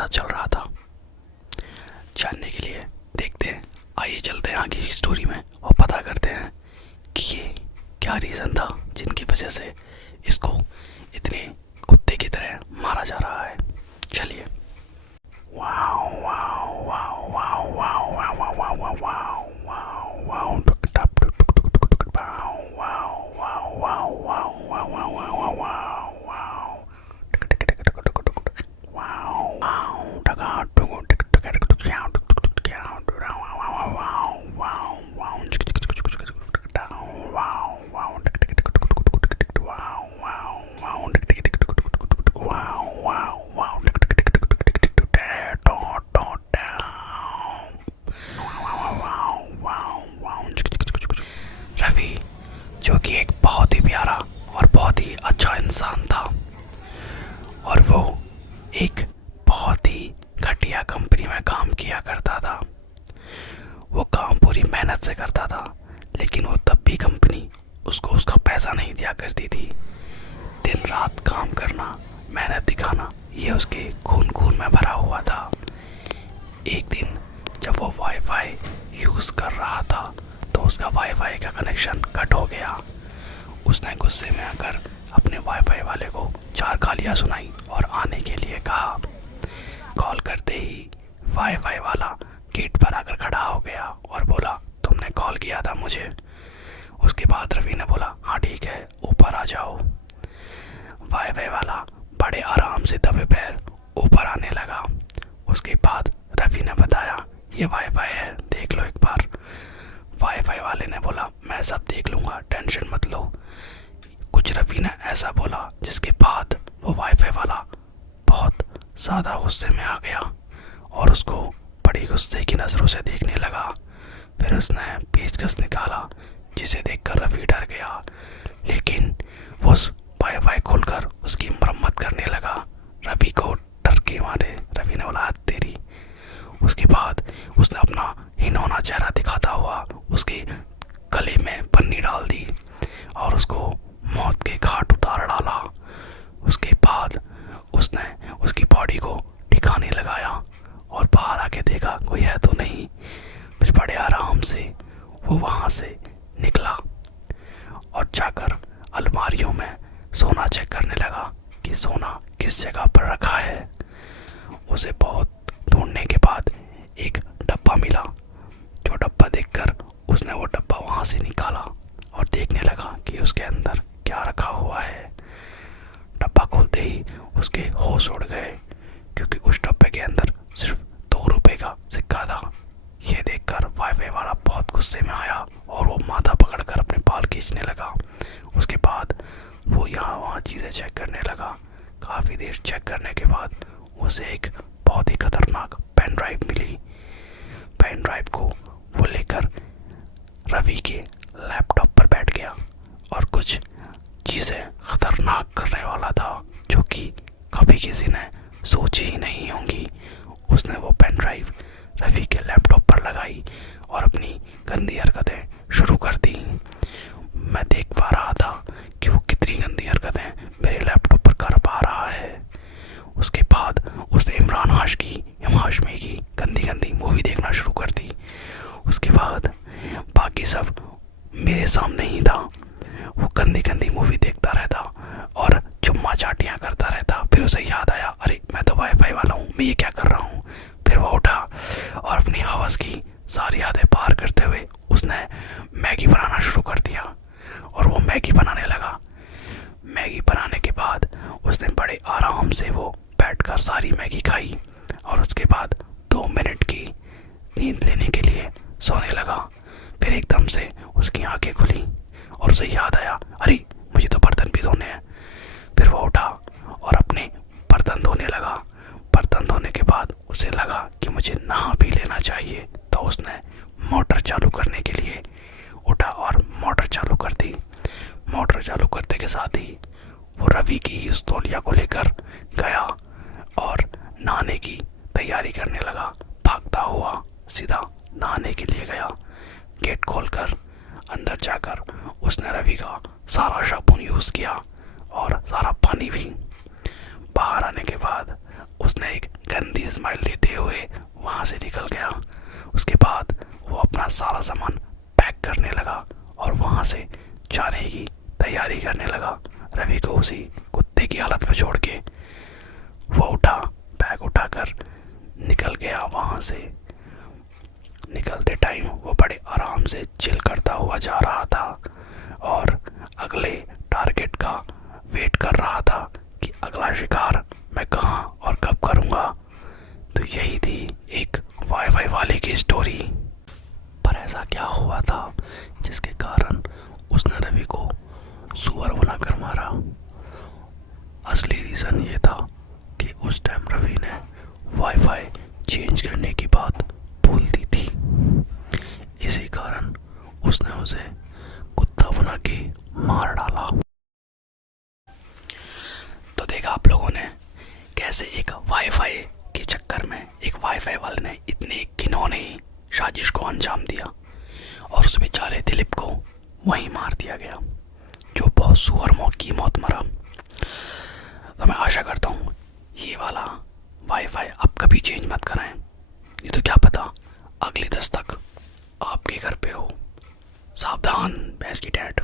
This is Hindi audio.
साथ चल रहा था, जानने के लिए देखते हैं। आइए चलते हैं आगे की स्टोरी में और पता करते हैं कि ये क्या रीज़न था जिनकी वजह से इसको इतने कुत्ते की तरह मारा जा रहा है। चलिए। Wow wow wow wow wow wow wow wow wow wow wow टुक टप टुक टुक टुक टुक टुक wow wow wow wow wow wow wow wow wow टक टक टक टक टक टक वाओ वाओ टका टुक टक टक टक टक याओ टक टक टक याओ वाओ वाओ वाओ वाओ टक टक टक टक टक टक वाओ वाओ टक टक टक टक टक टक वाओ वाओ वाओ टक टक टक टक टक टक वाओ वाओ वाओ टक टक टक टक टक टक रवि, जो कि एक बहुत ही प्यारा और बहुत ही अच्छा इंसान था, और वो एक बहुत ही घटिया कंपनी में काम किया करता था। वो काम पूरी मेहनत से करता था, लेकिन वो तब भी कंपनी उसको उसका पैसा नहीं दिया करती थी। दिन रात काम करना, मेहनत दिखाना, ये उसके खून खून में भरा हुआ था। एक दिन जब वो वाईफाई यूज़ कर रहा था तो उसका वाईफाई का कनेक्शन कट हो गया। उसने गुस्से में आकर अपने वाईफाई वाले को 4 गालियाँ सुनाई और आने के लिए कहा। कॉल करते ही वाईफाई वाला गेट पर आकर खड़ा हो गया और बोला, तुमने कॉल किया था मुझे। उसके बाद रवि ने बोला, हाँ ठीक है, ऊपर आ जाओ। वाईफाई वाला बड़े आराम से दबे पैर ऊपर आने लगा। उसके बाद रवि ने बताया, ये वाईफाई है, देख लो एक बार। वाईफाई वाले ने बोला, मैं सब देख लूँगा, टेंशन मत लो। कुछ रवि ने ऐसा बोला जिसके बाद वो वाईफाई वाला बहुत ज़्यादा गुस्से में आ गया और उसको बड़ी गुस्से की नज़रों से देखने लगा। फिर उसने पेचकस निकाला जिसे देखकर रवि डर गया, लेकिन वो उस वाईफाई खोलकर उसकी मरम्मत करने लगा। रवि को डर के मारे रवि ने बोला, तेरी। उसके बाद उसने अपना हिनौना चेहरा दिखाता हुआ उसके गले में पन्नी डाल दी और उसको मौत के घाट उतार डाला। उसके बाद उसने उसकी बॉडी को ठिकाने लगाया और बाहर आके देखा कोई है तो नहीं। फिर बड़े आराम से वो वहाँ से निकला और जाकर अलमारियों में सोना चेक करने लगा कि सोना किस जगह पर रखा है। उसे बहुत ढूंढने के बाद एक डब्बा मिला, जो डब्बा देखकर उसने वो डब्बा वहाँ से निकाला और देखने लगा कि उसके अंदर क्या रखा हुआ है। डब्बा खोलते ही उसके होश उड़ गए, क्योंकि उस डब्बे के अंदर सिर्फ 2 रुपए का सिक्का था। ये देखकर वाईफाई वाला बहुत गुस्से में आया और वो माथा पकड़कर अपने बाल खींचने लगा। उसके बाद वो यहाँ वहाँ चीज़ें चेक करने लगा। काफ़ी देर चेक करने के बाद उसे एक बहुत ही खतरनाक पेन ड्राइव मिली। पेन ड्राइव को वो लेकर रवि के लैपटॉप पर बैठ गया और कुछ चीज़ें खतरनाक करने वाला था, जो कि कभी किसी ने सोची ही नहीं होंगी। उसने वो पेन ड्राइव रवि के लैपटॉप पर लगाई और अपनी गंदी हरकतें शुरू कर दी। मैं देख पा रहा था कि वो कितनी गंदी हरकतें मेरे लैपटॉप पर कर पा रहा है। उसके बाद उसने इमरान हाशमी की गंदी गंदी मूवी देखना शुरू कर दी। उसके बाद बाकी सब मेरे सामने ही था। वो गंदी गंदी मूवी देखता रहता और चुम्मा चाटियाँ करता रहता। फिर उसे याद आया, अरे मैं तो वाईफाई वाला हूँ, मैं ये क्या कर रहा हूँ। फिर वो उठा और अपनी हवस की सारी यादें पार करते हुए उसने मैगी बनाना शुरू कर दिया और वो मैगी बनाने लगा। मैगी बनाने के बाद उसने बड़े आराम से वो बैठकर सारी मैगी खाई और उसके बाद 2 मिनट की नींद लेने के लिए सोने लगा। फिर एकदम से उसकी आंखें खुली और उसे याद आया, अरे मुझे तो बर्तन भी धोने हैं। फिर वो उठा और अपने बर्तन धोने लगा। बर्तन धोने के बाद उसे लगा कि मुझे नहा भी लेना चाहिए, तो उसने मोटर चालू करने के लिए उठा और मोटर चालू कर दी। मोटर चालू करते के साथ ही वो रवि की उस तौलिया को लेकर गया और नहाने की तैयारी करने लगा। भागता हुआ सीधा नहाने के लिए गया। गेट खोलकर अंदर जाकर उसने रवि का सारा साबुन यूज़ किया और सारा पानी भी। बाहर आने के बाद उसने एक गंदी स्माइल देते हुए वहाँ से निकल गया। उसके बाद वो अपना सारा सामान पैक करने लगा और वहाँ से जाने की तैयारी करने लगा। रवि को उसी कुत्ते की हालत में छोड़ के वो बैग उठाकर निकल गया वहाँ से। निकलते टाइम वो बड़े आराम से चिल करता हुआ जा रहा था और अगले टारगेट का वेट कर रहा था कि अगला शिकार मैं कहाँ और कब करूँगा। तो यही थी एक वाईफाई वाले की स्टोरी। पर ऐसा क्या हुआ था जिसके कारण उसने रवि को सुअर बनाकर मारा? असली रीज़न ये था कि उस टाइम रवि ने वाईफाई चेंज करने की बात भूल दी थी। इसी कारण उसने उसे कुत्ता बना के मार डाला। तो देखा आप लोगों ने कैसे एक वाईफाई के चक्कर में एक वाईफाई वाले ने इतने घिनौनी साजिश को अंजाम दिया और उस बेचारे दिलीप को वहीं मार दिया गया, जो बहुत सुअर मौत की मौत मरा। तो मैं आशा करता हूँ ये वाला वाईफाई आप कभी चेंज मत कराएं, ये तो क्या पता अगले 10 तक आपके घर पे हो। सावधान भैंस की डैड।